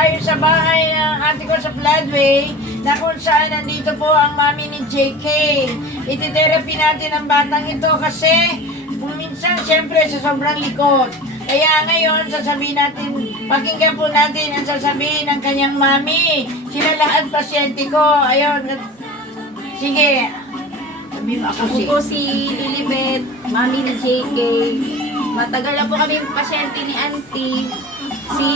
tayo sa bahay ng ate ko sa Floodway na kung saan nandito po ang mami ni JK. Iti-therapy natin ang batang ito kasi kung minsan siyempre sa sobrang likod. Kaya ngayon sasabihin natin, pakinggan po natin ang sasabihin ng kanyang mami. Sila lahat pasyente ko. Ayun, sige. Sabihin mo ako Ako po si Lilibet, mami ni JK. Matagal na po kami pasyente ni Auntie. Si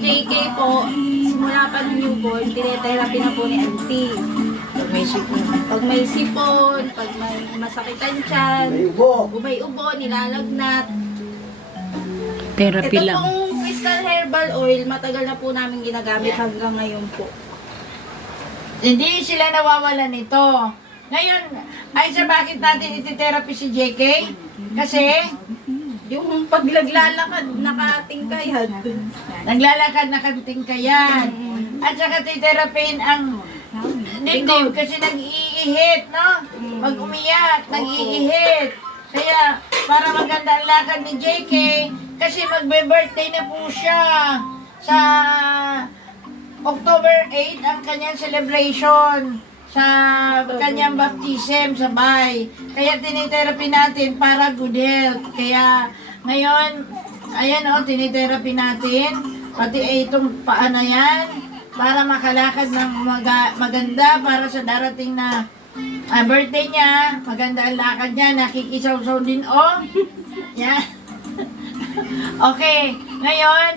JK po, simula pa ng newborn, tinetherapy na po ni Auntie. Pag may sipon. Pag may sipon, pag may masakitan tiyan, kung may ubo, nilalagnat. Therapy Ito lang. pong Crystal Herbal Oil, matagal na po namin ginagamit hanggang ngayon po. Hindi sila nawawalan nito. Ngayon, ay sa bakit natin iti-therapy si JK? Kasi Yung paglaglalakad, nakatingkayad. naglalakad na kantingkayan. At saka titherapyin ang dibdib kasi nag-iihit, no? Pag umiyak, nag-iihit. Kaya, para maganda ang lakad ni JK, kasi magbe-birthday na po siya sa October 8 ang kanyang celebration sa kanyang baptism sa bay. Kaya tinitherapy natin para good health. Kaya ngayon, ayan o, tinitherapy natin. Pati itong paa na yan para makalakad ng maganda para sa darating na birthday niya. Maganda ang lakad niya. Nakikisaw-saw din o. Yan. Okay, ngayon,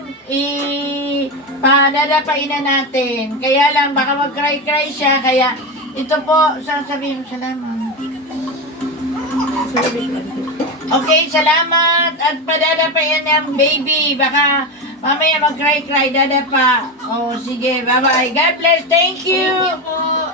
padadapain na natin. Kaya lang, baka mag-cry-cry siya. Kaya, ito po, sasabihin mo, salamat. Okay, salamat. At padadapain ng baby. Baka mamaya mag-cry-cry, dadapa. Oh, sige, bye-bye. God bless, thank you. Thank you po.